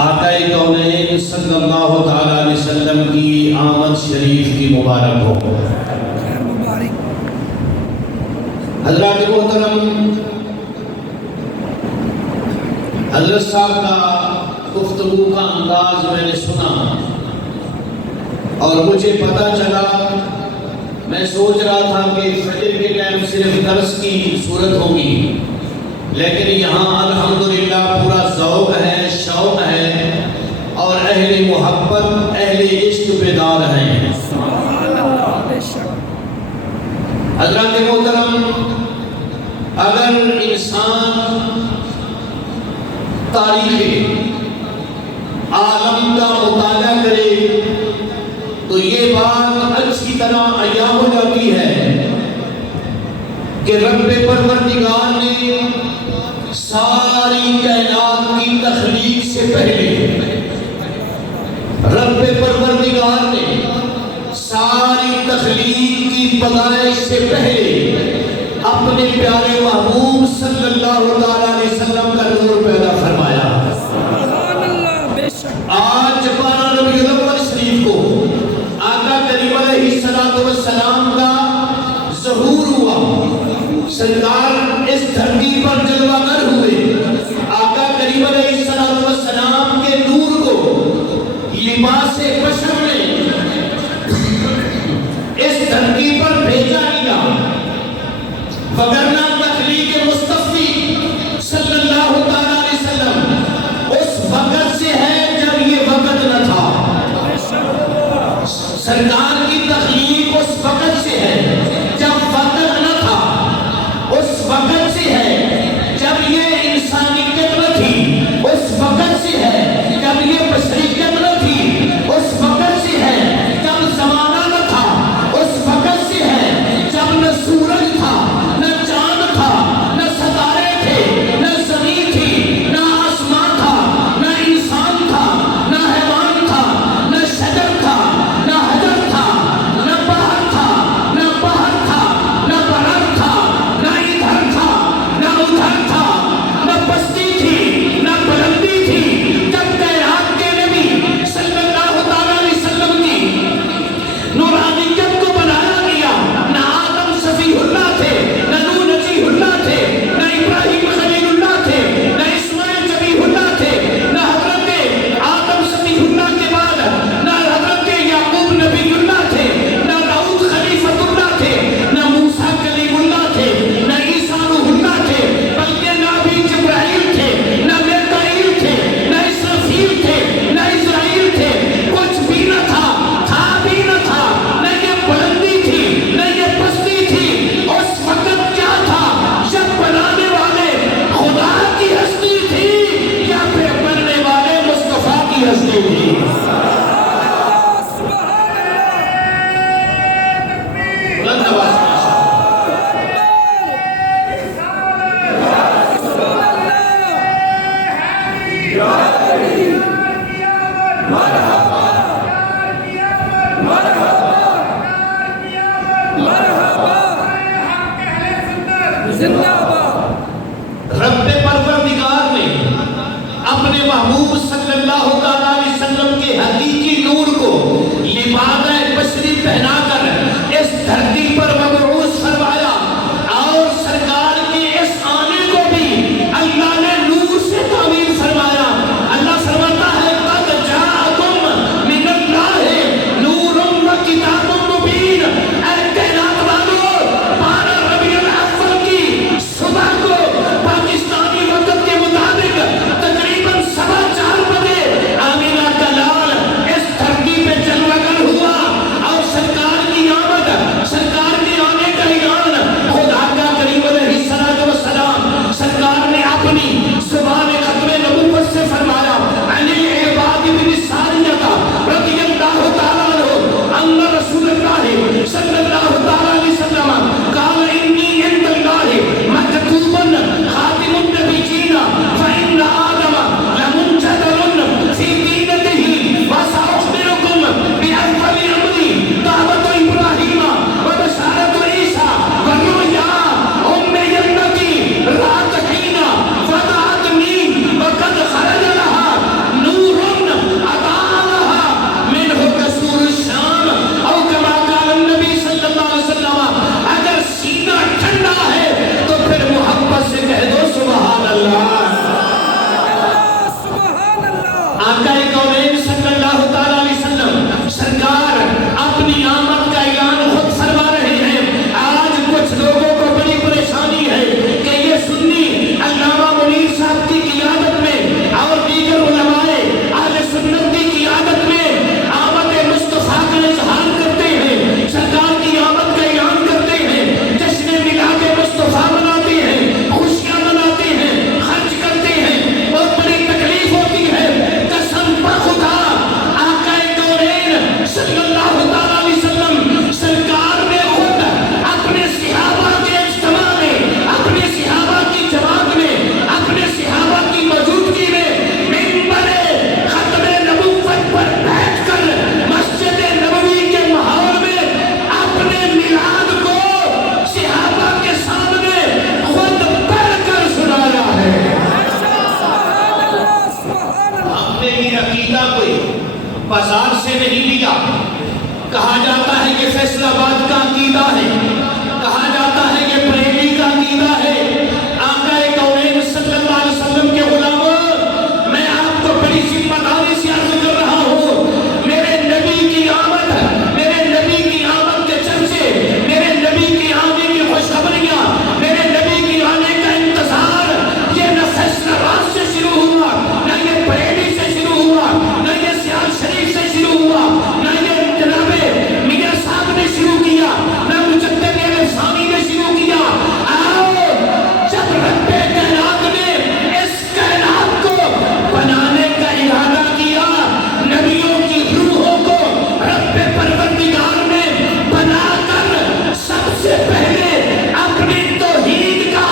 آقائے کونین صلی اللہ تعالیٰ علیہ وسلم کی آمد شریف کی مبارک ہو۔ حضرات محترم، حضرت صاحب کا گفتگو کا انداز میں نے سنا اور مجھے پتہ چلا، میں سوچ رہا تھا کہ فجر کے ٹائم صرف درس کی صورت ہوگی، لیکن یہاں الحمدللہ پورا ذوق ہے، شوق ہے اور اہل محبت، اہل عشق بیدار ہیں۔ حضرات محترم، اگر انسان تاریخ عالم کا مطالعہ کرے تو یہ بات اچھی طرح عیاں ہو جاتی ہے کہ رب پروردگار نے ساری کائنات کی تخلیق سے پہلے، رب پروردگار نے ساری تخلیق کی پیدائش سے پہلے اپنے پیارے محبوب صلی اللہ علیہ وسلم کا نور پیدا فرمایا۔ آج 12 ربیع الاول شریف کو آقا کریم علیہ السلام کا ظہور ہوا، سرکار اس دھرتی پر جلوہ گر ہوئے۔ آقا کریم علیہ السلام کے نور کو لباس بشر میں اس دھرتی پر بھیجا گیا، وگرنہ تخلیق مصطفی صلی اللہ علیہ وسلم اس وقت سے ہے جب یہ وقت نہ تھا۔ سرکار کی تخلیق اس وقت سے ہے جب وقت نہ تھا، اس وقت سے ہے جب یہ انسانیت نہ تھی، اس وقت سے ہے جب یہ بشریت نہ تھی، اس وقت سے ہے جب زمانہ نہ تھا، اس وقت سے ہے جب نہ سورج تھا، نہ چاند تھا، نہ ستارے تھے، نہ زمین تھی، نہ آسمان تھا، نہ انسان تھا، نہ حیوان تھا، نہ شجر تھا، نہ حجر تھا، نہ باہر تھا، نہ باہر تھا، نہ برر تھا، نہ ادھر تھا، نہ ادھر تھا، نہ پستی تھی، نہ بلندی تھی۔ جب کائنات کے نبی صلی اللہ علیہ وسلم کی نورانیت کو بنایا گیا، نہ آدم صفی اللہ تھے، نہ نوح نجیح اللہ تھے، نہ ابراہیم خلیل اللہ تھے، نہ اسماعیل ذبیح اللہ تھے، نہ حضرت آدم صفی اللہ کے بعد نہ حضرت یعقوب نبی اللہ تھے، نہ داؤد خلیفۃ اللہ تھے، نہ موسیٰ کلیم اللہ تھے، نہ عیسیٰ روح اللہ تھے، بلکہ نہ بھی جبرائیل تھے، نہ میکائیل تھے، نہ اسرافیل تھے، نہ اسرائیل تھے، کچھ بھی نہ تھا، تھا بھی نہ تھا، نہ یہ بلندی تھی، نہ یہ پستی تھی۔ اس وقت کیا تھا؟ جب بنانے والے خدا کی ہستی تھی یا پھر بننے والے مصطفیٰ کی ہستی تھی؟ بلند آواز سے رب پروردگار نے اپنے محبوب صلی اللہ علیہ وسلم کے حقیقی نور کو لباس بشری پہنا کر اس دھرتی پر مبعوث فرمایا، اور سرکار کے اس آنے کو بھی اللہ نے نور سے تعمیر فرمایا۔ اللہ فرماتا ہے قد جاءکم من اللہ نور و کتاب مبین۔ اے کائنات والو، 12 ربیع الاول کی صبح کو پاکستانی وقت کے مطابق تقریباً 4:15 بجے آمینہ کا لال اس دھرتی پہ جلوہ گر ہوا، اور سرکار یہ عقیدہ کوئی بازار سے نہیں لیا. کہا جاتا ہے کہ فیصل آباد کا عقیدہ ہے, کہا جاتا ہے کہ بریلی کا عقیدہ ہے. آقا کونین صلی اللہ علیہ وسلم کے غلاموں, میں آپ کو بڑی ذمہ داری سے عرض کر رہا ہوں, میرے نبی کی آمد, میرے نبی کی آمد کے چرچے, میرے نبی کی آنے کی خوشخبریاں, میرے نبی کی آنے کا انتظار, یہ نہ فیصل آباد سے شروع ہوا, نہ یہ بریلی سے شروع ہوا, نہ یہ سیال شریف سے شروع ہوا, نہ یہ جناب میاں صاحب نے شروع کیا, نہ مجدد ثانی نے شروع کیا. آؤ جب رب کائنات نے اس کائنات کو بنانے کا ارادہ کیا, نبیوں کی روحوں کو رب پروردگار نے بنا کر سب سے پہلے اپنی توحید کا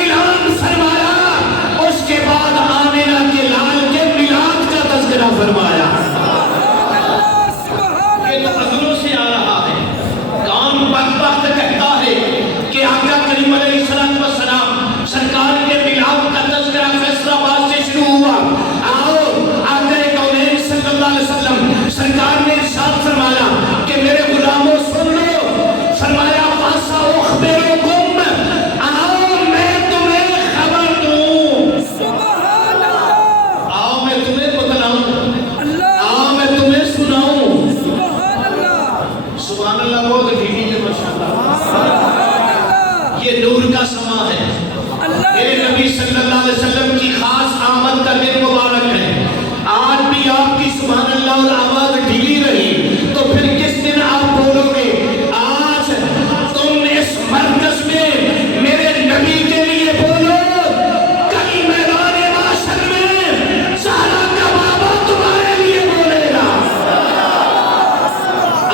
اعلان فرمایا, اس کے بعد آمنہ کے لال کے میلاد کا تذکرہ فرمایا. یہ تو ازلوں سے آ رہا ہے. کام بدبخت کہتا ہے کہ آقا کریم علیہ السلام سرکار کے میلاد کا تذکرہ فیصل آباد سے شروع ہوا. آؤ آقا کونین صلی اللہ علیہ وسلم سرکار نے ارشاد فرمایا کہ میرے غلاموں سن لو, فرمایا فَسَأُخْبِرُكُمْ, آؤ میں تمہیں خبر دوں, آؤ میں تمہیں بتلاؤں, آؤ میں تمہیں سناؤں. سبحان اللہ, بہت ٹھیک ہے ماشاءاللہ. یہ نور کا سما ہے, میرے نبی صلی اللہ علیہ وسلم کی خاص آمد کا دن مبارک ہے. آج بھی آپ کی سبحان اللہ اور آواز ڈھیلی رہی تو پھر کس دن آپ بولو گے آج تم اس مرکز میں میرے نبی کے لیے بولو, کل میدان محشر میں زہرا کا بابا تمہارے لیے بولے گا.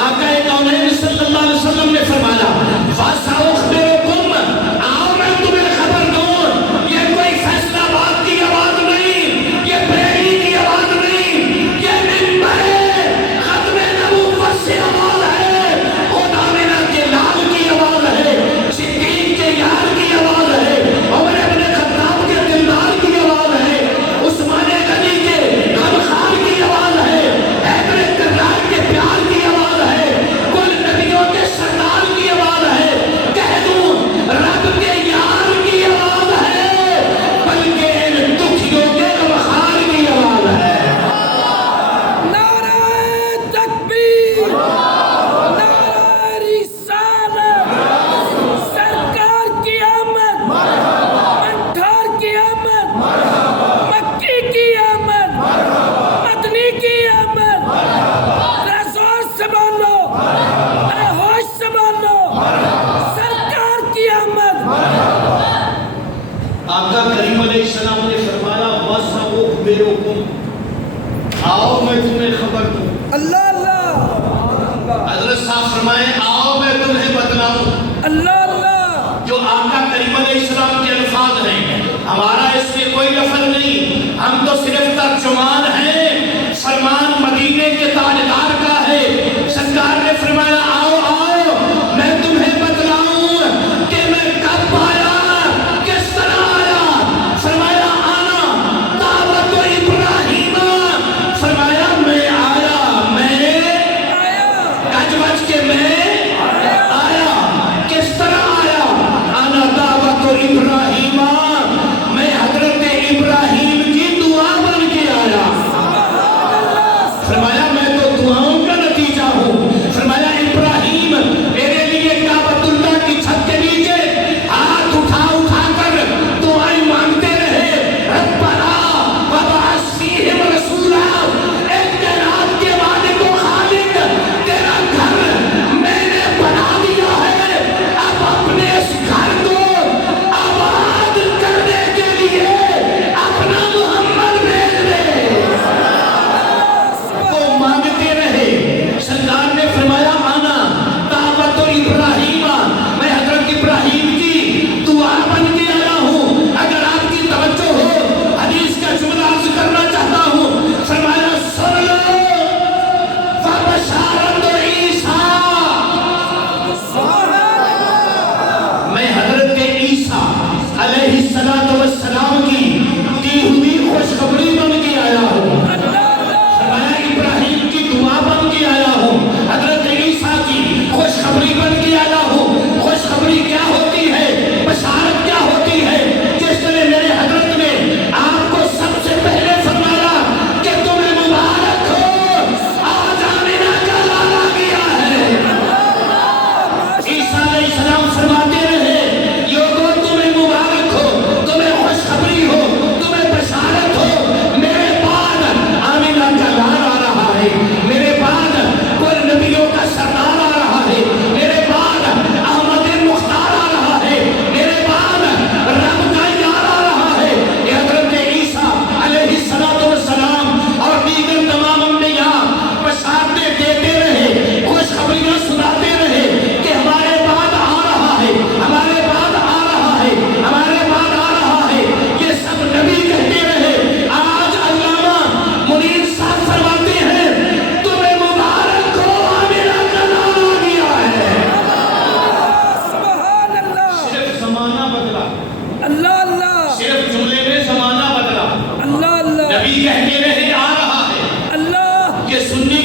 آقا کونین صلی اللہ علیہ وسلم نے فرمایا فَسَأُخْبِرُكُمْ, آؤ میں تمہیں خبر دوں. یہ کوئی فیصل آباد کی آواز نہیں, یہ بریلی کی آواز نہیں, یہ منبر ختم نبوت سے آواز ہے, خدا مینا کے لال کی آواز ہے, صدیق کے یار کی آواز ہے, عمر ابن خطاب کے دلدار کی آواز ہے, عثمان غنی کے غمخوار کی آواز ہے, حیدر کرار کے پیار کی آواز ہے, کل نبیوں کے سردار کی آواز ہے, کہہ دوں رب کے یار کی آواز ہے, بلکہ ان دکھیوں کے غمخوار کی آواز ہے. نعرہ تکبیر, نعرہ رسالت, سرکار کی آمد, منٹھار کی آمد, مکی کی آمد, مدنی کی آمد, رسول سنبھالو, اے ہوش سنبھالو, سرکار کی آمد. آقا کریم علیہ السلام نے فرمایا وَسَأُخْبِرُكُمْ, آؤ میں تمہیں خبر دوں. اللہ اللہ, حضرت صاحب فرمائیں آؤ میں تمہیں بتلاؤں. اللہ اللہ, جو آقا کریم علیہ السلام کے الفاظ ہیں, ہمارا اس میں کوئی لفظ نہیں, ہم تو صرف ترجمان ہیں. فرمان مدینے کے تاجدار کا ہے. سرکار نے فرمایا آؤ آؤ میں تمہیں بتلاؤں کہ میں کب آیا, کس طرح آیا. فرمایا آنا دعوت ابراہیم, فرمایا میں آیا, میں گج بج کے میں آیا. کس طرح آیا, آنا دعوت ابراہیم, میں حضرت ابراہیم کی دعا بن کے آیا.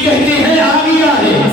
کہتے ہیں آ گیا ہے.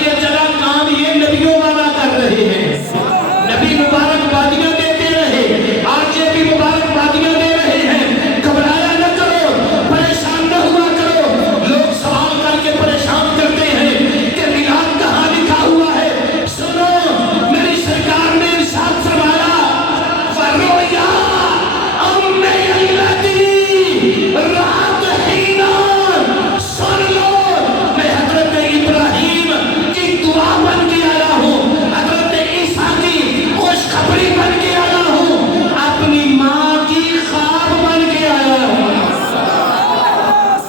یہ چلا کام یہ نبیوں والا کر رہے ہیں. نبی مبارکبادیاں دیتے رہے، آج یہ بھی مبارکبادیاں دے رہے ہیں. گھبرایا نہ کرو، پریشان نہ ہوا کرو. لوگ سوال کر کے پریشان کرتے ہیں کہ میلاد کہاں لکھا ہوا ہے. سنو، میری سرکار نے ارشاد فرمایا فَرُؤْيَا أُمِّ الَّذِي رَأَتْ حِينًا. سن لو، میں حضرت ابراہیم کی دعا بن کے آیا ہوں، حضرت عیسیٰ کی خوشخبری بن کے آیا ہوں، اپنی ماں کی خواب بن کے آیا ہوں.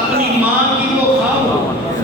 اپنی ماں کی وہ خواب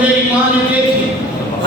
میری ماں نے دیکھی.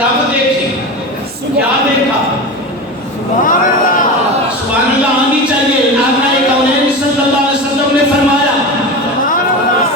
کب دیکھی؟ کیا دیکھا؟ سبحان اللہ آنی چاہیے. آقا کونین صلی اللہ علیہ وسلم نے فرمایا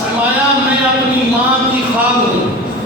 فرمایا میں اپنی ماں کی خواب ہوں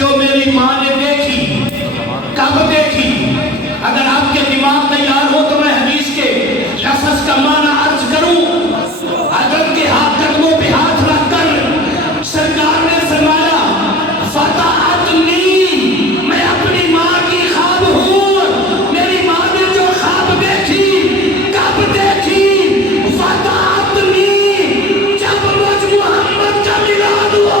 جو میری ماں نے دیکھی. کب دیکھی؟ اگر آپ کے دماغ تیار ہو تو میں حدیث کے لفظ کا معنی عرض کروں. حضرت کے ہاتھ قدموں پہ ہاتھ رکھ کر سرکار نے فرمایا فَتَعَدْنِي، میں اپنی ماں کی خواب ہوں. میری ماں نے جو خواب دیکھی کب دیکھی؟ فَتَعَدْنِي، جب مجھ محمد کا میلاد ہوا.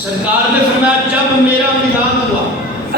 سرکار نے فرمایا جب میرا میلاد ہوا،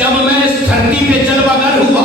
جب میں اس دھرتی پہ جلوہ گر ہوا،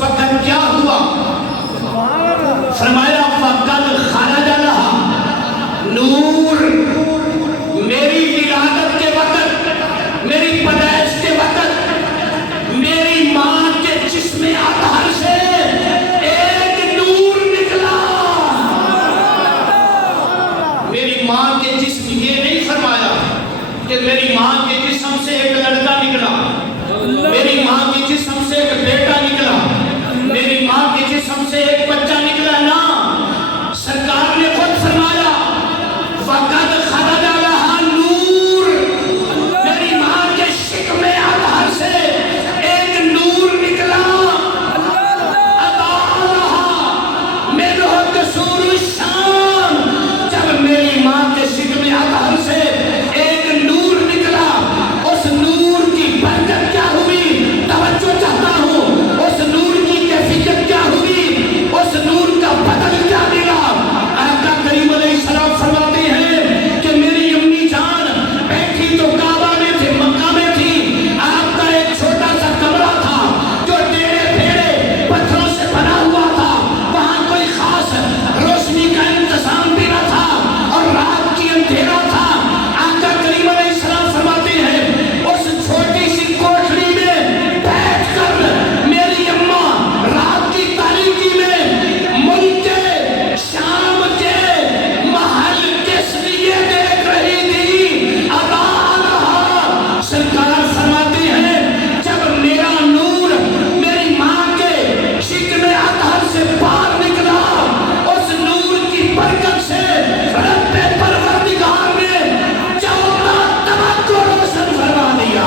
وقت کیا ہوا؟ فرمایا فَقَدْ خَرَجَ لَهَا نور. میری ولادت کے وقت، میری پیدائش کے وقت، میری ماں کے جسم اطہر سے ایک نور نکلا. میری ماں کے جسم، یہ نہیں فرمایا کہ میری ماں کے جسم سے ایک لڑکا نکلا، میری ماں کے جسم سے ایک بیٹا نکلا، میری ماں کے جسم سے ایک بچہ نکلا. نا، سرکار نے خود فرمایا فَقَدْ خَرَجَ لَهَا نور. میری ماں کے شکم اطہر سے ایک نور نکلا. أَضَاءَ مِنْهُ قَصُورُ الشَّامِ. جب میری ماں کے شکم اطہر سے ایک نور نکلا، اس نور کی برکت کیا ہوئی؟ توجہ چاہتا ہوں. اس نور کی کیفیت کیا ہوئی؟ اس نور کا بدل کیا ملا؟ آقا کریم علیہ السلام فرماتے ہیں کہ میری امی جان بیٹھی تو کعبہ میں تھی، مکہ میں تھی. آپ کا ایک چھوٹا سا کمرہ تھا جو ٹیڑھے پھیڑے پتھروں سے بنا ہوا تھا. وہاں کوئی خاص روشنی کا انتظام بھی نہ تھا اور رات کی اندھیرا تھا. آقا کریم علیہ السلام فرماتے ہیں اس چھوٹی سی کوٹھڑی میں بیٹھ کر میری اماں رات کی تاریکی میں ملک شام کے محل کس لیے دیکھ رہی تھی؟ اضاء لها. سرکار فرماتے ہیں جب میرا نور میری ماں کے شکم اطہر سے باہر نکلا، اس نور کی برکت سے رب پروردگار نے 14 طبق کو روشن فرما دیا.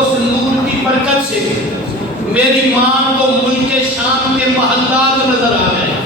اس نور کی برکت سے میری ماں کو ملک شام کے محلات نظر آ گئے.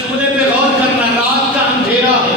جملے پہ غور کرنا. رات کا اندھیرا ہے،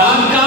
رات کا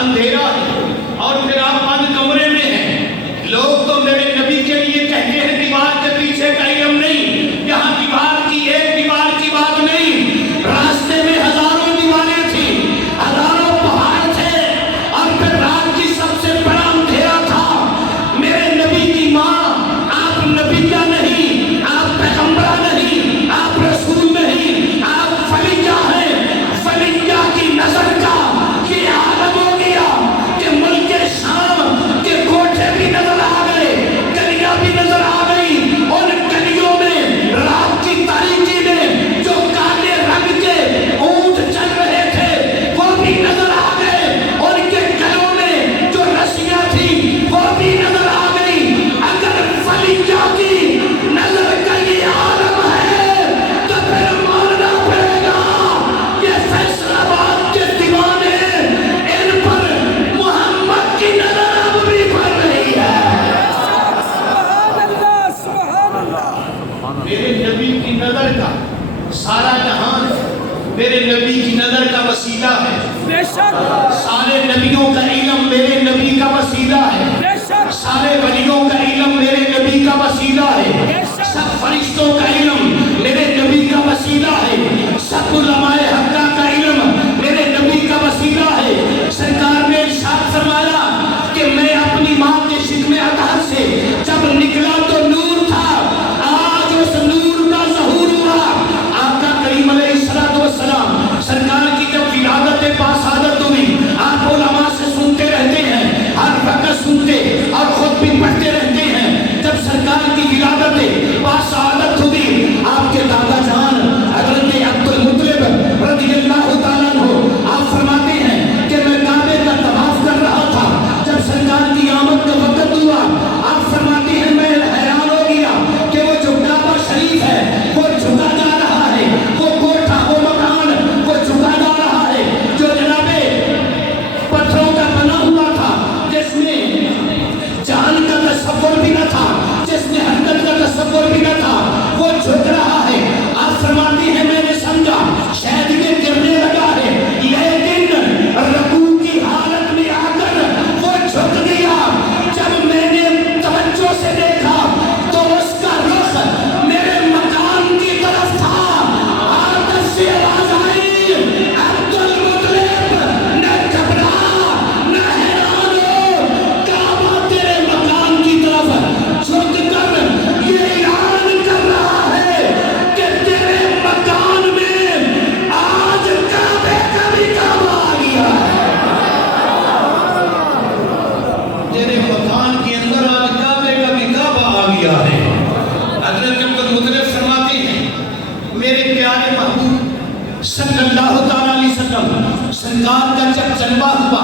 اندھیرا ہے، اور پھر آپ بند کمرے میں ہیں. لوگ تو میرے نبی کے لیے کہتے ہیں دیوار کے پیچھے کا علم نہیں. یہاں دیوار کی ایک دیوار کی بات نہیں، راستے میں ہزاروں دیواریں تھیں، ہزاروں پہاڑ تھے، اور پھر رات کی سب سے بڑا اندھیرا تھا. میرے نبی کی سارا جہان میرے نبی کی نظر کا وسیلہ ہے، بے شک سارے نبیوں کا علم میرے نبی کا وسیلہ ہے، بے شک سارے ولیوں کا علم میرے نبی کا وسیلہ ہے، سب فرشتوں کا علم میرے نبی کا وسیلہ ہے، سب علماء حقہ کا علم میرے نبی کا وسیلہ ہے۔ سرکار نے ارشاد فرمایا کہ میں اپنی ماں کے شکم اطہر سے جب نکلا تو نور تھا، آج اس نور کا ظہور ہوا۔ آقا کریم علیہ السلام سرکار کی جب ولادت باسعادت ہوئی، آپ علماء سے سنتے رہتے ہیں، ہر وقت سنتے اور خود بھی پڑھتے رہتے ہیں۔ جب سرکار کی ولادت باسعادت ہوئی، آپ کے دادا جان حضرت عبد المطلب رضی اللہ تعالیٰ عنہ آپ فرماتے ہیں کہ میں کعبے کا طواف کر رہا تھا، جب سرکار کی آمد کا وقت ہوا، آپ فرماتے ہیں میں حیران ہو گیا کہ وہ جو کعبہ شریف ہے وہ جھکا جا رہا ہے، وہ کوٹھا وہ مکان وہ جھکا جا رہا ہے جو جناب پتھروں کا بنا ہوا تھا، جس میں جان کا تصور بھی نہ تھا، جس میں حرکت کا تصور بھی نہ تھا، وہ جھک رہا ہے۔ آپ فرماتی ہیں میں نے سمجھا شاید یہ گرنے لگا ہے، لیکن رکوع کی حالت میں آ کر وہ جھک گیا۔ جب میں نے توجہ سے دیکھا تو اس کا رخ میرے مکان کی طرف تھا۔ آتش سے آواز آئی، عبد المطلب نہ گھبرا نہ حیران ہو، کعبہ تیرے مکان کی طرف جھک کر یہ اعلان کر رہا ہے کہ تیرے مکان میں آج کعبے کا بھی کعبہ آ گیا ہے۔ تیرے مکان کے اندر آج کعبے کا بھی کعبہ آ گیا ہے۔ حضرت عبد المطلب فرماتے ہیں میرے پیارے محبوب صلی اللہ تعالیٰ علیہ وسلم سرکار کا جب جلوہ ہوا،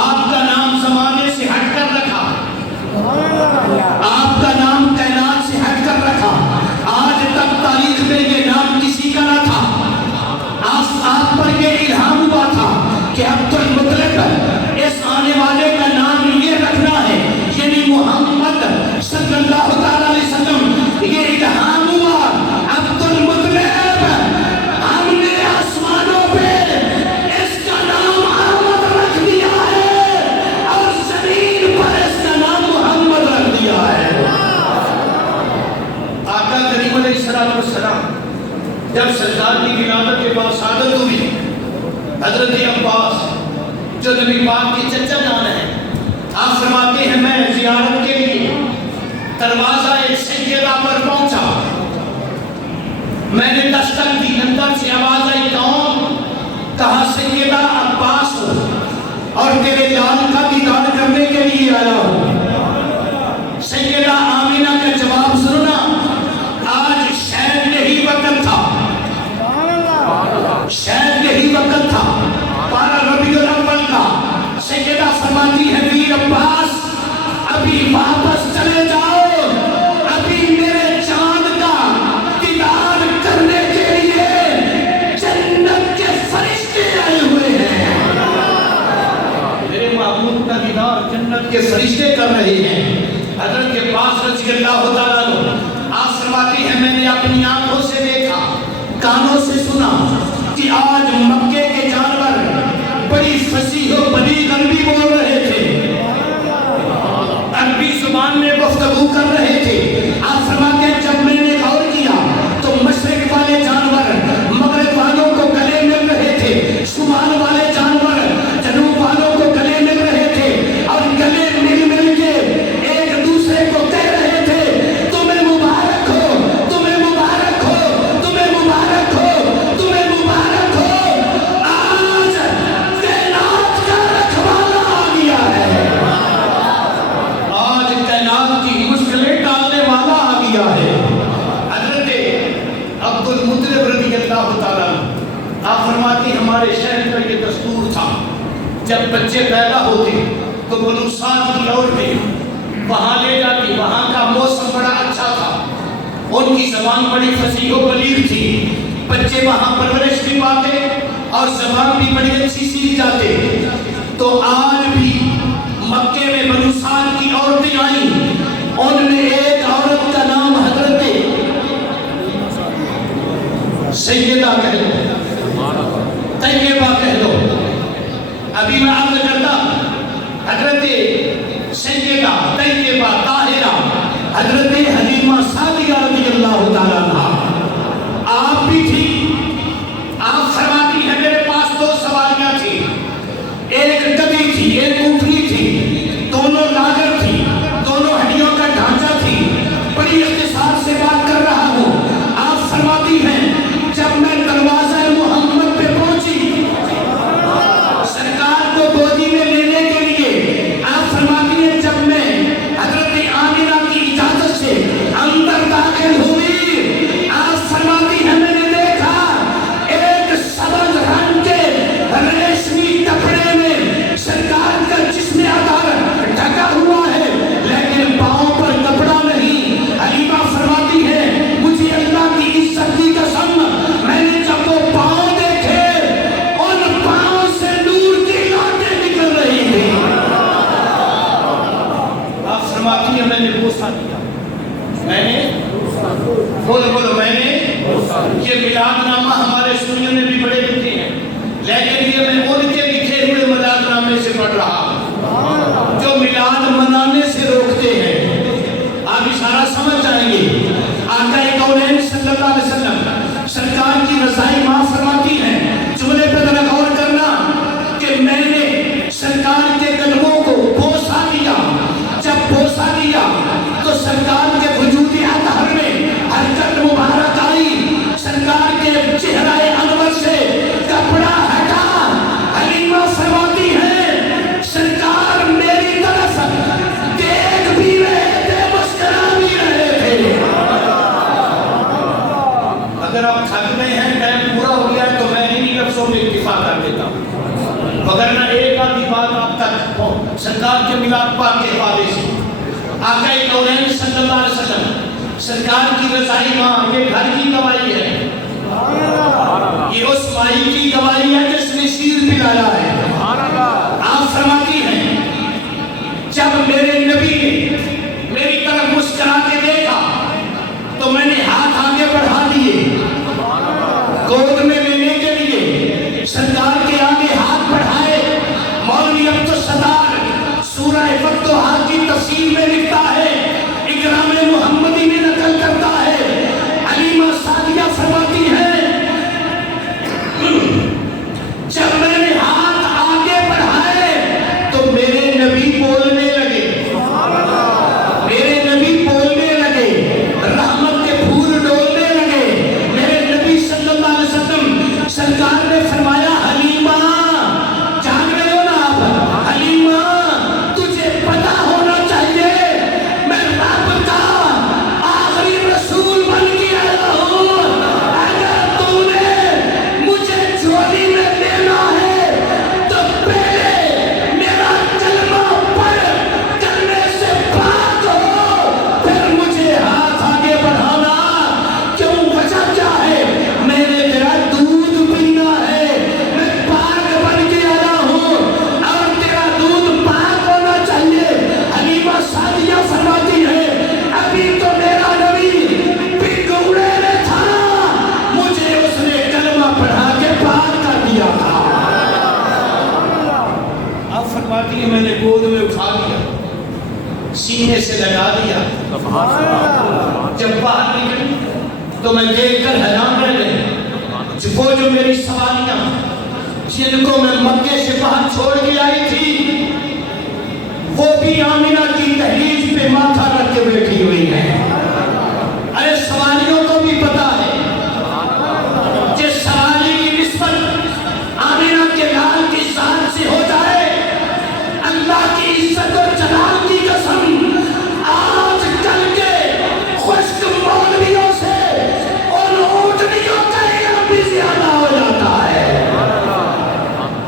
آپ کا نام زمانے سے ہٹ کر رکھا، آپ کا نام کائنات سے ہٹ کر رکھا، آج تک تاریخ میں یہ نام کسی کا نہ تھا۔ آپ پر یہ الہام ہوا تھا کہ عبد المطلب اس آنے والے کا نام یہ رکھنا ہے، یعنی محمد صلی اللہ تعالیٰ علیہ وسلم۔ یہ الہام ہوا عبد المطلب، ہم نے آسمانوں پہ اس کا نام احمد رکھ دیا ہے اور زمین پر اس کا نام محمد رکھ دیا ہے۔ آقا کریم علیہ السلام جب سرکار کی ولادت کے بعد سعادت ہوئی، حضرت عباس جو نبی پاک کی چچا جان ہیں، آپ فرماتے ہیں میں زیارت کے لیے دروازہ سیدہ پر پہنچا، میں نے دستک دی، اندر سے آواز آئی کون؟ کہا سیدہ عباس ہو اور تیرے لال کا دیدار کرنے کے لیے آیا ہوں۔ سیدہ آمینہ کا جواب سننا، آج شاید یہی وقت تھا، شاید یہی وقت تھا 12 ربیع الاول کا۔ سیدہ فرماتی ہے ویر عباس ابھی واپس چلے جاؤ، ابھی میرے چاند کا دیدار کرنے کے لیے جنت کے فرشتے آئے ہوئے ہیں۔ میرے محبوب کا دیدار جنت کے فرشتے کر رہے ہیں۔ حضرت کے پاس رضی اللہ تعالیٰ عنہ آپ فرماتی ہیں میں نے اپنی آنکھوں سے دیکھا، کانوں سے سنا کہ آج مکے کے جانور بڑی فصیح و بلیغ عربی بول رہے تھے، عربی زبان میں گفتگو کر رہے تھے۔ آپ فرماتے ہیں جب میں نے غور کیا تو مشرق والے جانور مغرب والوں کو گلے مل رہے تھے، شمال والے جانور جنوب والوں کو گلے مل رہے تھے، اور گلے مل مل کے ایک دوسرے کو کہہ رہے تھے تمہیں مبارک ہو، تمہیں مبارک ہو، تمہیں مبارک ہو، تمہیں مبارک ہو، آج کائنات کا رکھوالا آ گیا ہے، آج کائنات کی مشکلیں ٹالنے والا آ گیا ہے۔ حضرت عبد المطلب رضی اللہ تعالیٰ آپ فرماتی ہمارے شہر کا یہ دستور تھا، جب بچے پیدا ہوتے تو بنو سعد کی عورتیں وہاں لے جاتی، وہاں کا موسم بڑا اچھا تھا، ان کی زبان بڑی فصیح و بلیغ تھی، بچے وہاں پرورش بھی پاتے اور زبان بھی بڑی اچھی سیکھ جاتے۔ تو آج بھی مکے میں بنو سعد کی عورتیں آئیں، ان میں ایک عورت کا نام حضرت حضرت حلیمہ سعدیہ رضی اللہ تعالیٰ عنہا آپ بھی تھی. آپ فرماتی ہیں میرے پاس 2 سواریاں تھی، ایک گدی تھی ایک اونٹنی تھی، دونوں لاغر تھی، دونوں ہڈیوں کا ڈھانچہ تھی. بڑی اختصار سے بات کر رہا ہوں. آپ فرماتی ہیں جب میں دروازہ محمد پہ پہنچی سرکار کو گودی میں لینے کے لیے، آپ فرماتی ہیں جب میں حضرت آمینہ کی اجازت سے اندر داخل ہوئی، آپ فرماتی ہیں میں نے دیکھا ایک سبز رنگ کے ریشمی کپڑے میں سرکار کا جسم ادھر ڈھکا ہوا ہے لیکن پاؤں پر کپڑا نہیں. حلیمہ فرماتی ہے مجھے اللہ کی عزت کی قسم میں نے جب وہ پاؤں دیکھے ان پاؤں سے نور کی لوٹیں نکل رہی تھی. آپ فرماتی ہیں میں نے بوسہ دیا، میں نے بولو میں نے یہ میلاد نامہ ہمارے سنیوں نے بھی بڑے لکھے ہیں لیکن یہ میں ان کے لکھے ہوئے میلاد نامے سے پڑھ رہا ہوں جو میلاد منانے سے روکتے ہیں. آپ اشارہ سمجھ جائیں گے. آقا کونین صلی اللہ علیہ وسلم سرکار کی رضائی ماں فرماتی ہیں، جملے پہ ذرا غور کرنا کہ میں نے سرکار کے قدموں کو بوسہ دیا. جب بوسہ دیا تو سرکار کے وجود اطہر میں حرکت مبارک آئی، سرکار کے چہرہ انور سے کپڑا ہٹا. حلیمہ فرماتی ہیں سرکار میری طرف دیکھ بھی رہے تھے مسکرا بھی رہے تھے. اگر آپ تھک گئے ہیں ٹائم پورا ہو گیا تو میں انہی لفظوں میں اکتفا کر دیتا ہوں، وگرنہ ایک آدھی بات آپ تک سرکار کے میلاد پاک کے حوالے سے. آقا کونین صلی اللہ علیہ وسلم سرکار کی رضائی ماں یہ گھر کی گواہی ہے، یہ اس مائی کی گواہی ہے جس نے شیر پلایا ہے. آپ فرماتی ہیں جب میرے نبی نے میری طرف مسکرا کے دیکھا تو میں نے ہاتھ آگے بڑھا دیے گود میں لینے کے لیے. سرکار کے آگے ہاتھ بڑھائے. مولوی عبدالستار سورہ فتح کی تفسیر میں لکھتا ہے، اکرام محمدی میں نقل کرتا ہے. حلیمہ سعدیہ فرماتی ہیں جب میں نے ہاتھ آگے بڑھائے تو میرے نبی بولنے لگے، میرے نبی بولنے لگے، رحمت کے پھول ڈولنے لگے. میرے نبی صلی اللہ علیہ وسلم سرکار نے فرمایا حلیمہ جان رہے ہو نا آپ، حلیمہ تجھے پتا ہونا چاہیے میں رب کا آخری رسول بن کے آیا ہوں. اگر تو نے مجھے جھولی میں لینا ہے تو پہلے میرا کلمہ پڑھ، کلمے سے پاک ہو، پھر مجھے ہاتھ آگے بڑھانا. کیوں؟ وجہ کیا ہے؟ میں نے تیرا دودھ پینا ہے، میں پاک بن کے آیا ہوں اور تیرا دودھ پاک ہونا چاہیے. حلیمہ سعدیہ فرماتی ہے ابھی تو میرا نبی بگوڑے میں تھا، مجھے اس نے کلمہ پڑھا کے پاک کر دیا تھا. اب فرماتی ہے میں نے گود میں اٹھا لیا، سینے سے لگا دیا. جب باہر نکلی تو میں دیکھ کر حیران رہ گئی. وہ جو میری سواریاں جن کو میں مکے سے باہر چھوڑ کے آئی تھی وہ بھی آمینہ کی دہلیز پہ ماتھا رکھ کے بیٹھی ہوئی ہیں. ارے سواریوں کو بھی پتا ہے جس سواری کی نسبت آمینہ کے لال کی ذات سے ہو جائے، اللہ کی عزت اور جلال کی قسم آج کل کے خشک مولویوں سے ان اونٹنیوں کا علم بھی زیادہ ہو جاتا ہے.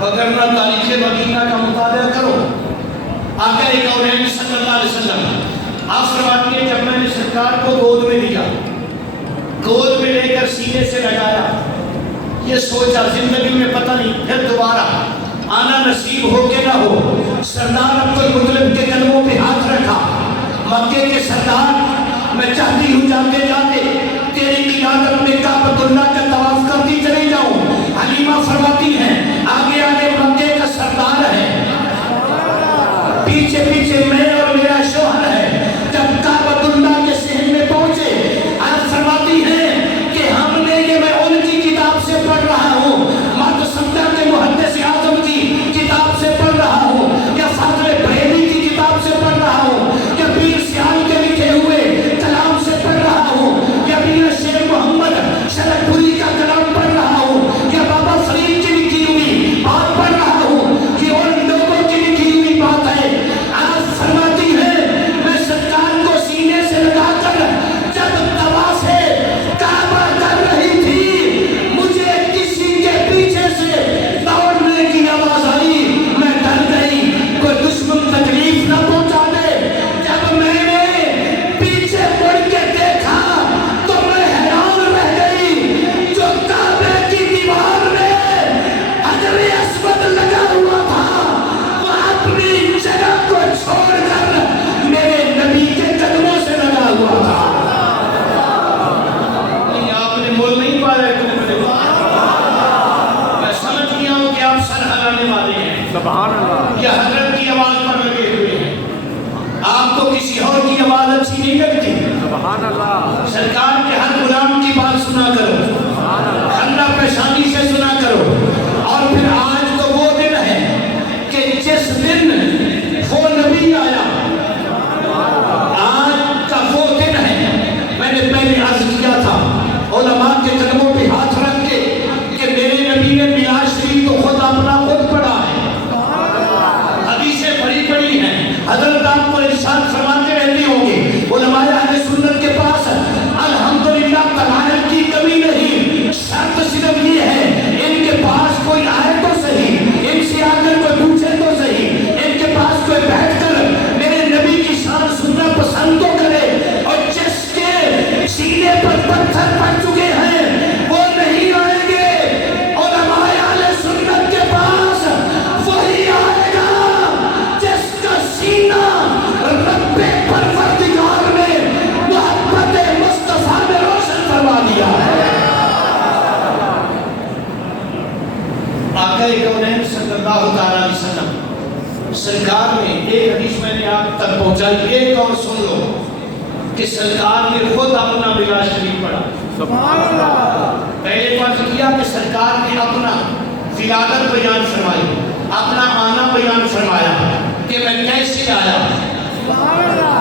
وگرنہ تاریخ مدینہ کا مطالعہ کرو. آقا کونین صلی اللہ علیہ وسلم آپ فرماتی ہیں جب میں نے سرکار کو گود میں لیا، گود میں لے کر سینے سے لگایا، یہ سوچا زندگی میں پتہ نہیں پھر دوبارہ آنا نصیب ہو کے نہ ہو. سردار عبدالمطلب کے قدموں پہ ہاتھ رکھا. مکے کے سردار میں چاہتی ہوں جاتے جاتے تیری قیادت میں کعبۃ اللہ کا طواف کرتی چلی جاؤں. حلیمہ فرماتی ہیں آگے آگے مکے کا سردار ہے، پیچھے پیچھے میں اور میرا شوہر ہے. جب کعبۃ اللہ کے سرکار کے ہر غلام کی بات سنا کرو، خندہ پیشانی سے سنا کرو. اور پھر آج تو وہ دن ہے کہ جس دن وہ نبی آیا، آج کا وہ دن ہے. میں نے پہلے عرض کیا تھا علماء کے قدموں پہ ہاتھ رکھ کے کہ میرے نبی نے میراج شریف تو خود اپنا خود پڑھا ہے، حدیثیں بڑی بڑی ہیں. حضرت آپ کو ارشاد فرماتے رہتے ہوں گے علماء اہل سنت کے پاس الحمدللہ تمہارت کی کمی نہیں، شرط صرف یہ ہے ان کے پاس کوئی آئے تو صحیح، ان سے آ کر کوئی پوچھے تو صحیح، ان کے پاس کوئی بیٹھ کر میرے نبی کی شان سننا پسند تو کرے. اور جس کے سینے پر پتھر پڑ چکے ہیں وہ نہیں آئیں گے. علماء اہل سنت کے پاس وہی آئے گا جس کا سینہ رب پروردگار نے محبت مصطفیٰ میں روشن فرما دیا ہے. آقا کونین صلی اللہ تعالیٰ علیہ وسلم سرکار نے ایک حدیث میں نے آپ تک پہنچائی، ایک اور سن لو کہ سرکار نے خود اپنا میراج شریف پڑھا. پہلے فرض کیا کہ سرکار نے اپنا ولادت بیان فرمائی، اپنا آنا بیان فرمایا کہ میں کیسے آیا،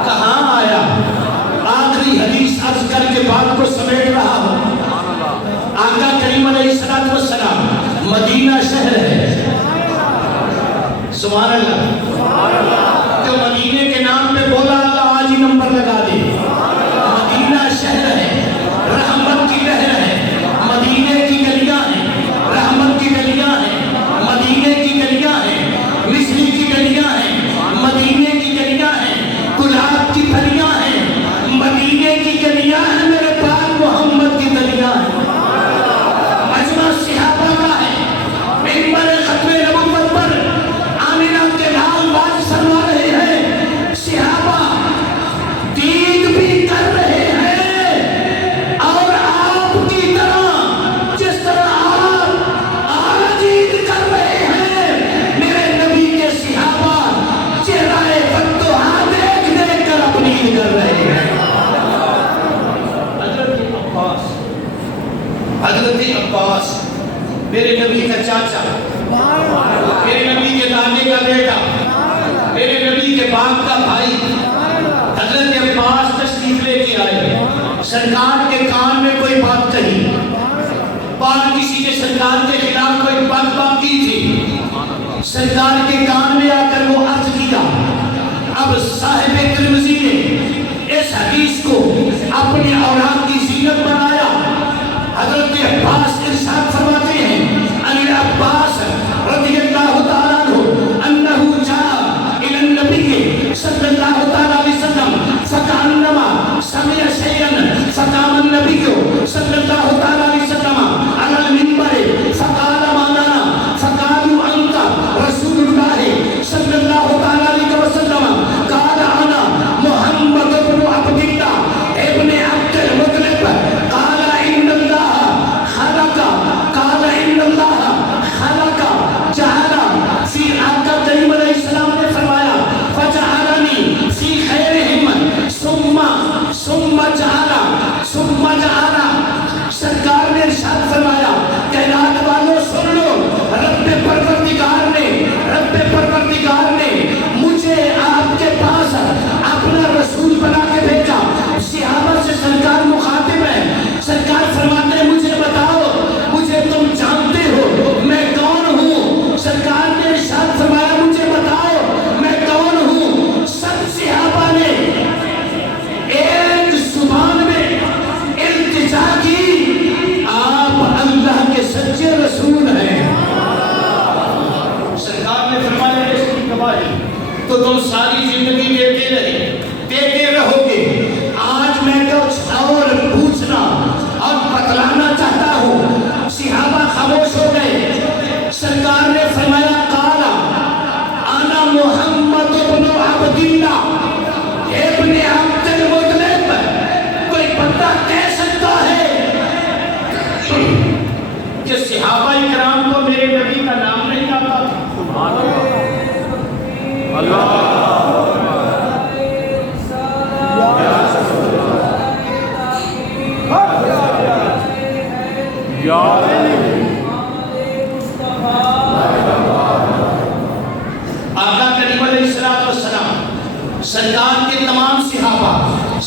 کہاں آیا. آخری حدیث عرض کر کے بات کو سمیٹ رہا ہوں. آقا کریم علیہ السلام مدینہ شہر ہے، سبحان اللہ، جو مدینے کے نام پہ بولا اللہ آج ہی نمبر لگا دے. مدینہ شہر ہے، رحمت کی لہر ہے، مدینے کی گلیاں ہیں، رحمت کی گلیاں ہیں، مدینے کی گلیاں ہیں، مصری کی گلیاں ہیں، مدینے کی گلیاں ہیں، گلاب کی پھلیاں ہیں، مدینے کی گلیاں ہیں، میرے پاک محمد کی گلیاں ہیں. مجمع صحابہ کا ہے، منبر ختم نبوت پر آمینہ کے لال باز فرما رہے ہیں. صحابہ دید بھی کر رہے ہیں اور آپ کی طرح جس طرح آپ آج عید کر رہے ہیں، میرے نبی کے صحابہ چہرہ فتوحا دیکھ دیکھ کر اپنی عید کر رہے ہیں. حضرت عباس میرے نبی کا چاچا، میرے نبی کے دانے کا بیٹا، میرے نبی کے باپ کا بھائی، حضرت عباس تشریف لے کے آئے. سرکار کے کان میں کوئی بات کہی، بات کسی نے سرکار کے خلاف کوئی بات کی تھی، سرکار کے کان میں آ کر وہ عرض کیا. اب صاحب ترمذی نے اس حدیث کو اپنے اوراق کی زینت بنایا. حضرت عباس ارشاد فرماتے ہیں عن عباس رضی اللہ تعالیٰ عنہ انہو جاء الى النبی صلی اللہ تعالیٰ علیہ وسلم فکانما سمع شیئا فقام النبی صلی اللہ تعالیٰ علیہ وسلم علی المنبر فقال ما لنا فقالوا انت رسول اللہ صلی اللہ تعالیٰ علیہ وسلم قال انا محمد بن عبد اللہ ابن عبد المطلب قال ان اللہ خلق قال ان اللہ خلق جعل فی آقا کریم علیہ السلام نے فرمایا فجعلنی فی خیرہم ثم جعل سرکار نے ارشاد فرمایا کائنات والوں سن لو، رب پروردگار نے مجھے آپ کے پاس اپنا رسول بنا کے بھیجا. صحابہ سے سرکار مخاطب ہے، سرکار فرماتے ہیں مجھے بتاؤ، مجھے تم جانتے ہو میں کون ہوں. سرکار نے ارشاد فرمایا مجھے بتاؤ میں کون ہوں. سب صحابہ نے ایک زبان میں التجا کی، آپ اللہ کے سچے رسول ہیں. سرکار نے فرمایا اس کی گواہی تو تم ساری زندگی دیتے رہو گے. آج میں کچھ اور پوچھنا اور بتلانا چاہتا ہوں. صحابہ خاموش ہو گئے. سرکار نے فرمایا قال انا محمد بن عبد اللہ ابن عبد المطلب. کوئی بندہ کہہ سکتا ہے کہ صحابہ کرام کو میرے نبی کا نام نہیں آتا تھا؟ سبحان اللہ.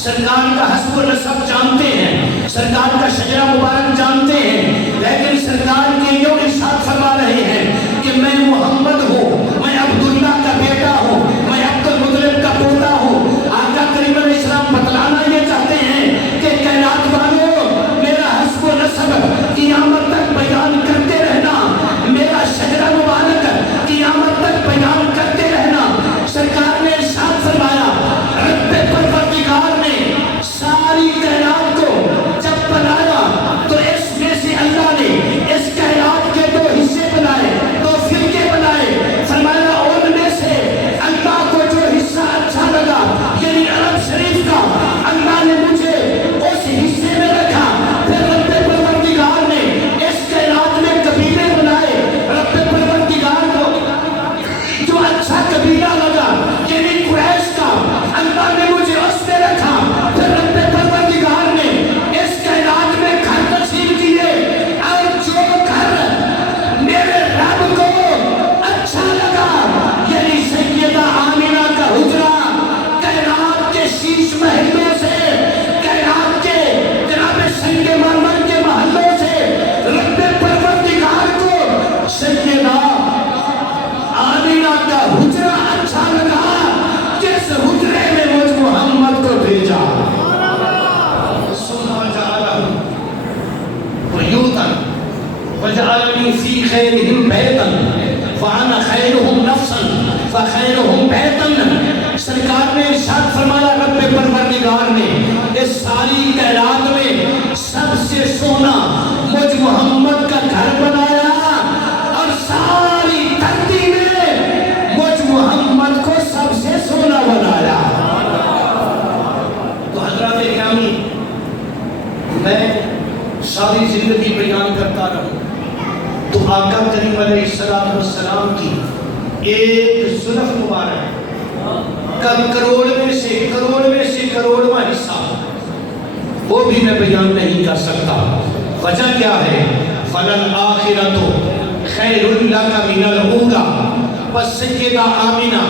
سرکار کا حسب و نسب جانتے ہیں، سرکار کا شجرہ مبارک جانتے ہیں، لیکن سرکار کے یوں ارشاد فرما رہے ہیں کہ میں محمد ہوں، میں عبداللہ کا بیٹا ہوں، میں عبد المطلب کا پوتا ہوں۔ آقا کریم علیہ السلام بتلانا یہ چاہتے ہیں کہ کائنات والوں، میرا حسب و نسب قیامت تک بیان کرتے رہنا، میرا شجرہ مبارک قیامت تک بیان کرتے رہنا۔ سرکار نے ارشاد فرمایا، رب پروردگار نے ساری کائنات کو جب بنایا تو اس میں سے اللہ نے اس کائنات کے دو حصے بنائے، دو فرقے بنائے۔ فرمایا ان میں سے اللہ کو جو حصہ اچھا لگا، یعنی عرب شریف کا، اللہ نے مجھے اس حصے میں رکھا۔ پھر رب پروردگار نے اس کائنات میں قبیلے بنائے، رب پروردگار کو جو اچھا قبیلہ لگا یعنی قریش کا، اللہ نے مجھے اس میں رکھا۔ پھر رب پروردگار نے اس کائنات میں گھر تقسیم کیے، اور جو گھر میرے رب کو اچھا لگا، یعنی سیدہ آمینہ کا حجرہ کائنات کے شیش محلوں سے، کائنات کے جناب سنگ مرمر کے محلوں سے رب پروردگار کو سیدہ آمینہ کا حجرہ اچھا لگا، جس حجرے میں مجھ محمد کو بھیجا۔ ثم جعلہ بیوتا وجعلنی فی خیرہم بیتا فانا خیرہم نفسا فخیرہم بیتا۔ سرکار نے ارشاد فرمایا، رب پروردگار نے اس ساری کائنات میں سب سے سونا مجھ محمد کا گھر بنایا، اور ساری دھرتی میں مجھ محمد کو سب سے سونا بنایا۔ تو حضرات گرامی، میں ساری زندگی بیان کرتا رہوں تو آقا کریم علیہ السلام کی ایک زلف مبارک کا کروڑویں سے کروڑواں حصہ وہ بھی میں بیان نہیں کر سکتا۔ وجہ کیا ہے؟ فَلَلْآخِرَةُ خَيْرٌ لَكَ مِنَ الْأُولَىٰ۔ بس سیدہ آمینہ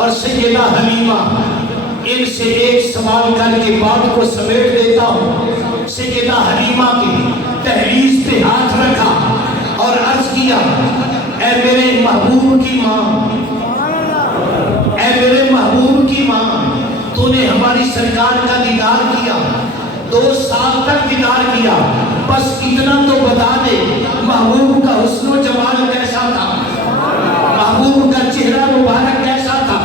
اور سیدہ حلیمہ، ان سے ایک سوال کر کے بات کو سمیٹ دیتا ہوں۔ سیدہ حلیمہ کی دہلیز پہ ہاتھ رکھا اور عرض کیا، اے میرے محبوب کی ماں، اے میرے محبوب کی ماں، تو نے ہماری سرکار کا دیدار کیا، 2 سال تک دیدار کیا، بس اتنا تو بتا دے محبوب کا حسن و جمال کیسا تھا، محبوب کا چہرہ مبارک کیسا تھا،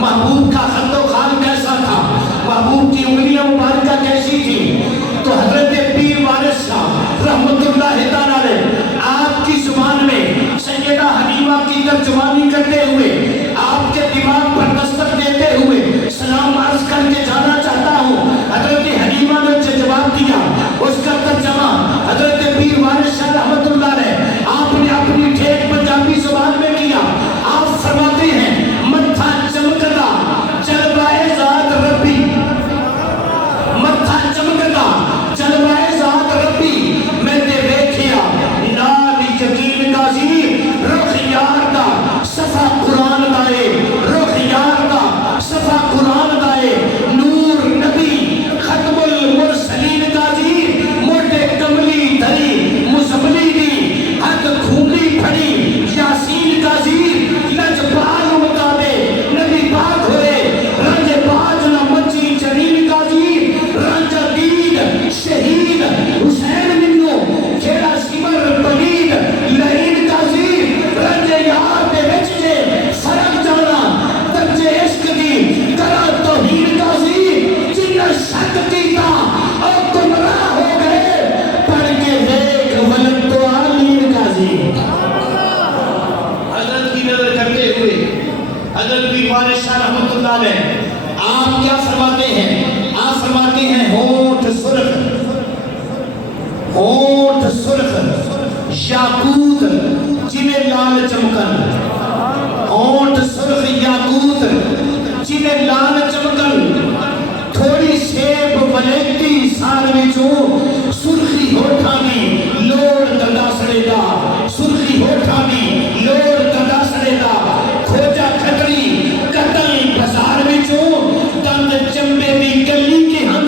محبوب کا خط و خال کیسا تھا، محبوب کی انگلیاں مبارکہ کیسی تھی۔ تو حضرت پیر وارث صاحب رحمت اللہ تعالیٰ علیہ آپ کی زبان میں سیدہ حلیمہ کی ترجمانی کرتے ہوئے، آپ کے دماغ پر دستک دیتے ہوئے سلام عرض کر کے جانا چاہتا ہوں۔ حضرت حلیمہ نے جو جواب دیا اس کا ترجمہ حضرت پیر وارث صاحب رحمت اللہ علیہ آپ نے اپنی ٹھیک پنجابی زبان میں کیا۔ آپ فرماتے ہیں، متھا چمکدا جلوائے ذات ربی، متھا چمکدا جلوائے ذات ربی، میں نے دیکھیا نال یقین قاضی، رخ یار دا صفا قرآن دائے، رخ یار دا صفا قرآن دائے، نور نبی ختم المرسلین قاضی، موٹے کملی دھری مزملی دی، حد کھولی پھڑی یاسین قاضی، لج پال مطابے نبی پاک ہوئے، رنج باج نہ مچی جنین قاضی، رنج دید شہید حسین منو کھیڑا سمر پلید لہین قاضی، رنج یار دے وچ جے فرق جانا درجے عشق دی کرا توہین قاضی، جنہ شک کیتا اور گمراہ ہو گئے، پڑھ کے دیکھ ولد تو عالین قاضی۔ حضرت کی نظر کرتے ہوئے حضرت پیر وارث صاحب رحمت اللہ علیہ آپ کیا فرماتے ہیں؟ آپ فرماتے ہیں، ہونٹ سرخ، ہونٹ سرخ یاقوت جنہیں لال چمکن، ہونٹ سرخ یاقوت جنہیں لال چمکن، تھوڑی سیب ولیتی سال وچوں سرخی ہوٹھاں دی لوڑ دندا سڑے دا، سرخی ہوٹھاں دی لوڑ دندا سڑے دا، کھوجا کھٹری قتل بازار وچوں دند چمبے دی گلی کے ہاں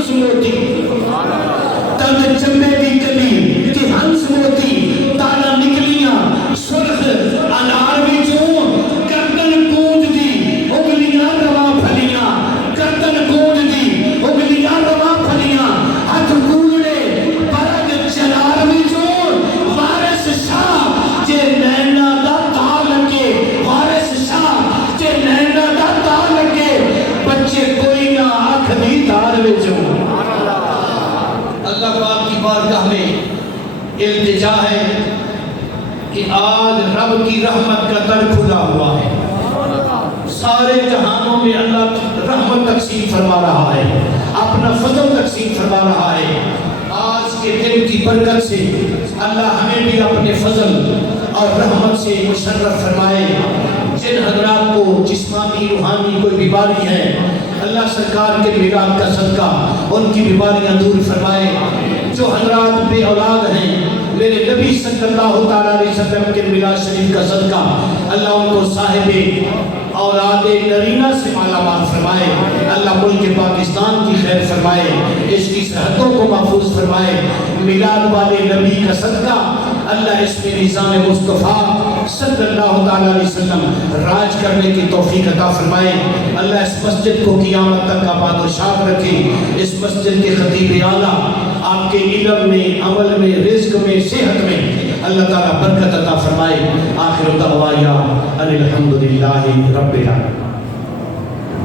التجا ہے کہ آج رب کی رحمت کا در کھلا ہوا ہے، سارے جہانوں میں اللہ رحمت تقسیم فرما رہا ہے، اپنا فضل تقسیم فرما رہا ہے۔ آج کے دن کی برکت سے اللہ ہمیں بھی اپنے فضل اور رحمت سے مشرف فرمائے۔ جن حضرات کو جسمانی روحانی کوئی بیماری ہے، اللہ سرکار کے میلاد کا صدقہ ان کی بیماریاں دور فرمائے۔ جو حضرات بے اولاد ہیں، میرے نبی صلی اللہ تعالیٰ علیہ وسلم کے میلاد شریف کا صدقہ اللہ ان کو صاحب اولاد نرینہ سے مالا مال فرمائے۔ اللہ ملک پاکستان کی خیر فرمائے، اس کی سرحدوں کو محفوظ فرمائے۔ میلاد والے نبی کا صدقہ اللہ اس میں نظام مصطفیٰ صلی اللہ تعالیٰ علیہ وسلم راج کرنے کی توفیق عطا فرمائے۔ اللہ اس مسجد کو قیامت تک آباد و شاد رکھے۔ اس مسجد کے خطیب اعلیٰ آپ کے علم میں، عمل میں، رزق میں، صحت میں اللہ تعالیٰ برکت عطا فرمائے۔ آخر دعوانا ان الحمدللہ رب العالمین۔